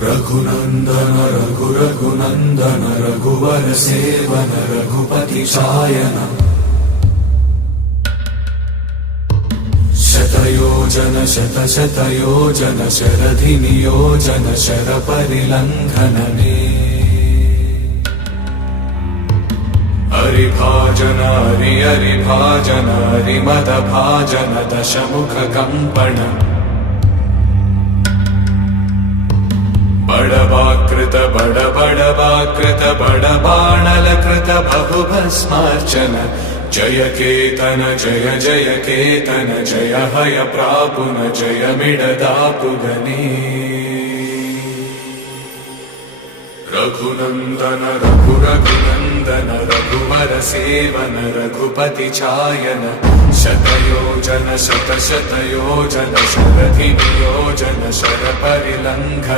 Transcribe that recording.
रघुनंदन रघुनंदन रघुवर seven Raghupati चायन शतयोजन शतशतयोजन शरधि नियोजन sir परिलंघनने हरिभाजन हरिभाजन हरिमद भाजन दशमुख कंपन बड़वाकृत बड़वाकृत बड़बाणलकृत बहुभस्मार्चन जय केतन जय जय केतन जय हय प्रापुन जय मिडदापुगने रघुनंदन रघुनंदन रघुवर सेवन रघुपति चायन शतयोजन शतशतयोजन शरधि नियोजन शर परिलंघन